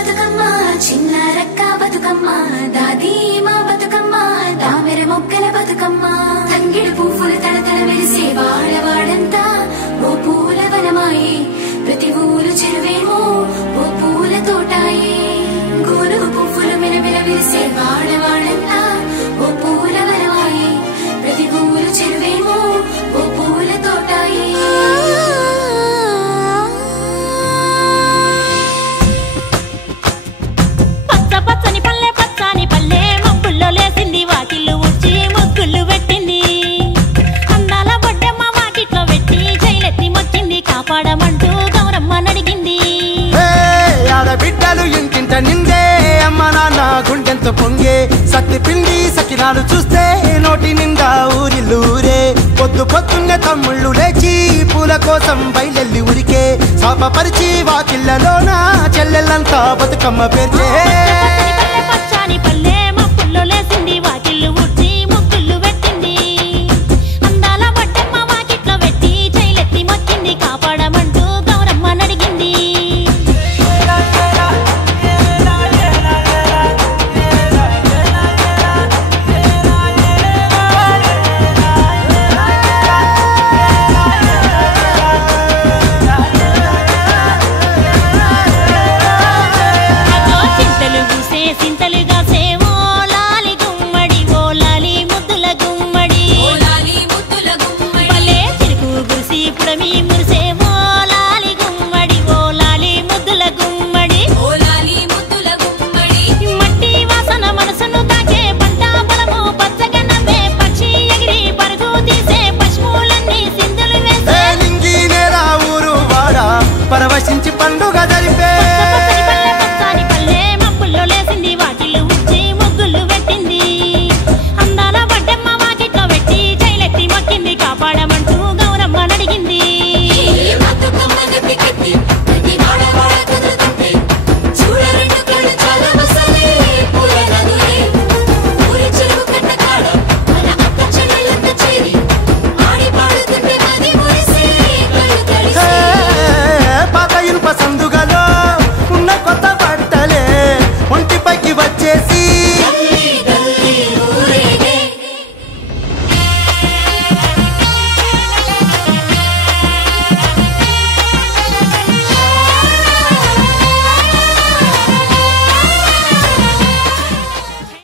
బతుకమ్మ చిన్న రక్క బతుకమ్మ దాది మా బతుకమ్మ దామెర మొక్కల బతుకమ్మ తంగిడు పువ్వులు తడతడ మెరిసే వాడవాడంతా ఓ పూల వనమాయే ప్రతి ఊరు చెరువేమో ఓ పూల తోటాయే గోరు పువ్వులు మెలమెల విరిసే వాడవాడంతా ఓ పూల వనమాయే ప్రతి ఊరు చెరువేమో ఓ పూల తోటాయే పచ్చని పల్లె మబ్బుల్లో లేసింది వాకిళ్ళు ఊడ్చి ముగ్గులు పెట్టింది అందాల బొడ్డమ్మ వాకిట్లో పెట్టి జైలెత్తి మొక్కింది కాపాడమంటూ గౌరమ్మ నడిగింది ఆడబిడ్డలు ఇంటింట నిందే అమ్మ నాన్న గుండెంతో పొంగే సత్తి పిండి సకినాలు చూస్తే నోటి నిండా ఊరిల్లూరే పొద్దున్నే తమ్ముళ్ళు లేచి పూల కోసం బయలెల్లి ఉరికే శాపపరిచి వాకిళ్ళలోన చెల్లెళ్ళంతా బతుకమ్మ పేర్చే